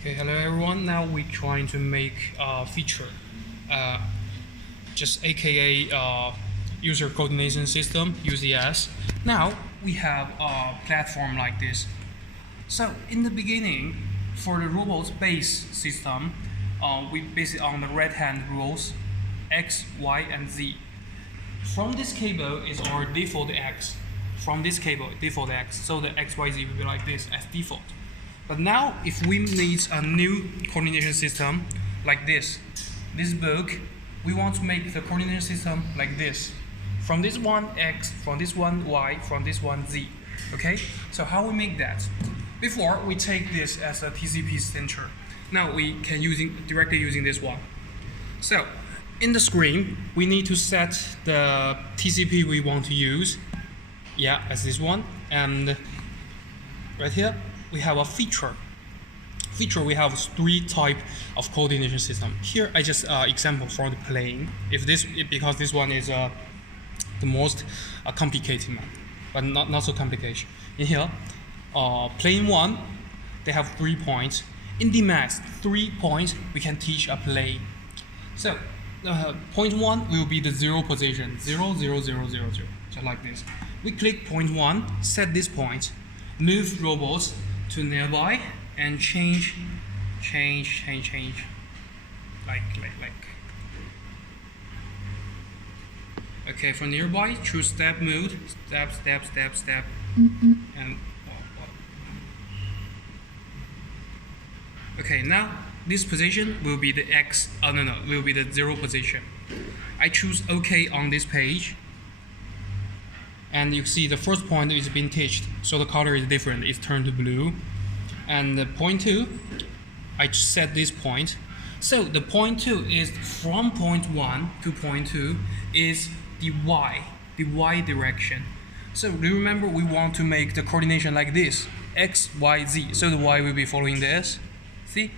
Okay, hello everyone. Now we're trying to make a feature, uh, just AKA user coordination system (UCS). Now we have a platform like this. So in the beginning, for the robots base system, we base it on the right-hand rules, X, Y, and Z. From this cable is our default X. From this cable, default X. So the X, Y, Z will be like this as default. But now, if we need a new coordination system like this book, we want to make the coordination system like this. From this one X, from this one Y, from this one Z. Okay? So how we make that? Before, we take this as a TCP center. Now we can directly using this one. So in the screen, we need to set the TCP we want to use. Yeah, as this one. And right here, we have a feature. We have three types of coordination system. Here I just example from the plane. Because this one is the most complicated one, but not so complicated. In here, plane one, they have 3 points. In the max, 3 points we can teach a plane. So point one will be the 0 position, 0, 0, 0, 0, 0, just like this. We click point one, set this point, move robots to nearby and change like okay, for nearby choose step mode, step and okay, now this position will be the X, will be the 0 position. I choose OK on this page, and you see the first point is being teached, so the color is different, it's turned to blue. And the point 2, I set this point. So the point 2 is from point 1 to point 2 is the Y direction. So do you remember we want to make the coordination like this, X, Y, Z. So the Y will be following this. See?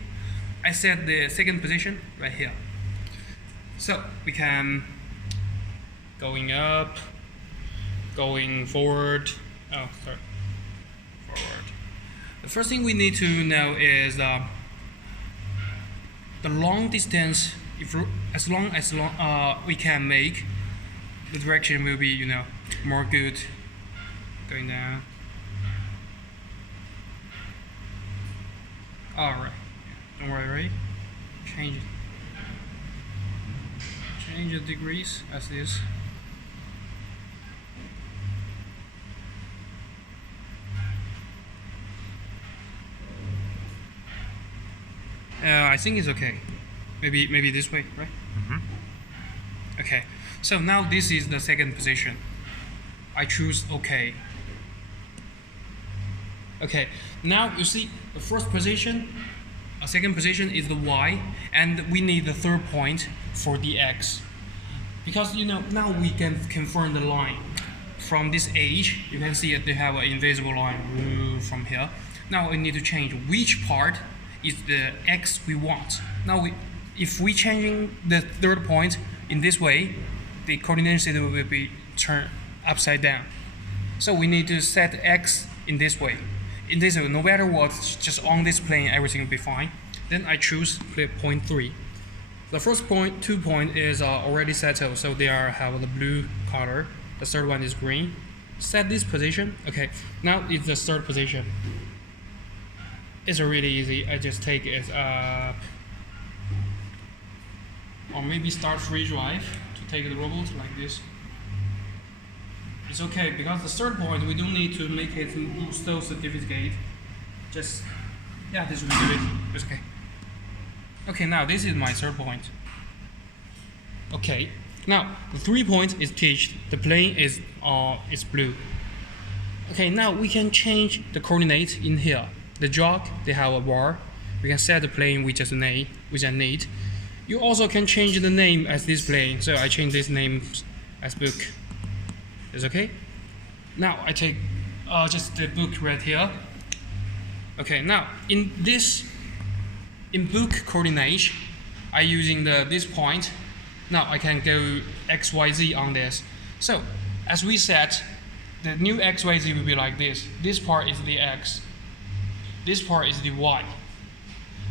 I set the second position right here. So we can going up, going forward. Oh, sorry. Forward. The first thing we need to know is the long distance. As long we can make, the direction will be more good. Going down. All right. Don't worry, right? Change the degrees as this. I think it's okay. Maybe this way, right? Mm-hmm. Okay. So now this is the second position. I choose OK. Okay. Now you see the first position, second position is the Y, and we need the third point for the X. Because now we can confirm the line. From this edge, you can see that they have an invisible line from here. Now we need to change which part is the X we want. Now if we changing the third point in this way, the coordination system will be turned upside down. So we need to set X in this way. In this way, no matter what, just on this plane, everything will be fine. Then I choose point 3. The first point, 2 point is already settled, so they have the blue color. The third one is green. Set this position. Okay, now it's the third position. It's really easy. I just take it up, or maybe start free drive to take the robot like this. It's okay because the third point we don't need to make it so sophisticated. Just this will do it. It's okay. Okay, now this is my third point. Okay, now the 3 points is teached. The plane is blue. Okay, now we can change the coordinate in here. The jog, they have a bar. We can set the plane we just need. You also can change the name as this plane. So I change this name as book. It's okay. Now I take just the book right here. Okay, now in book coordination, I using this point. Now I can go X, Y, Z on this. So as we set, the new X, Y, Z will be like this. This part is the X. This part is the Y.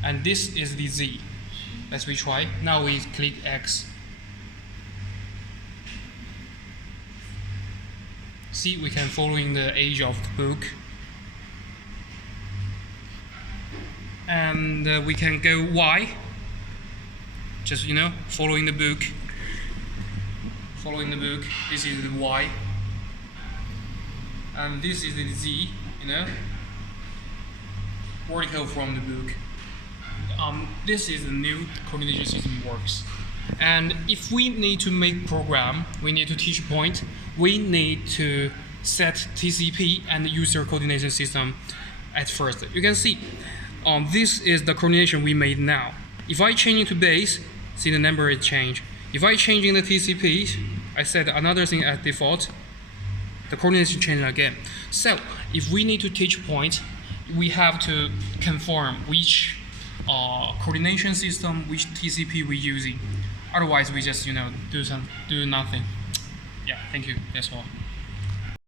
and this is the Z. Let's retry. Now we click X. See, we can following the age of the book. And we can go Y. Just, following the book. Following the book. This is the Y. And this is the Z, vertical from the book. This is the new coordination system works. And if we need to make program, we need to teach point, we need to set TCP and user coordination system at first. You can see, this is the coordination we made now. If I change it to base, see the number is changed. If I change in the TCP, I set another thing as default, the coordination change again. So if we need to teach point, we have to confirm which coordination system, which TCP we're using. Otherwise, we just do nothing. Yeah, thank you. That's all.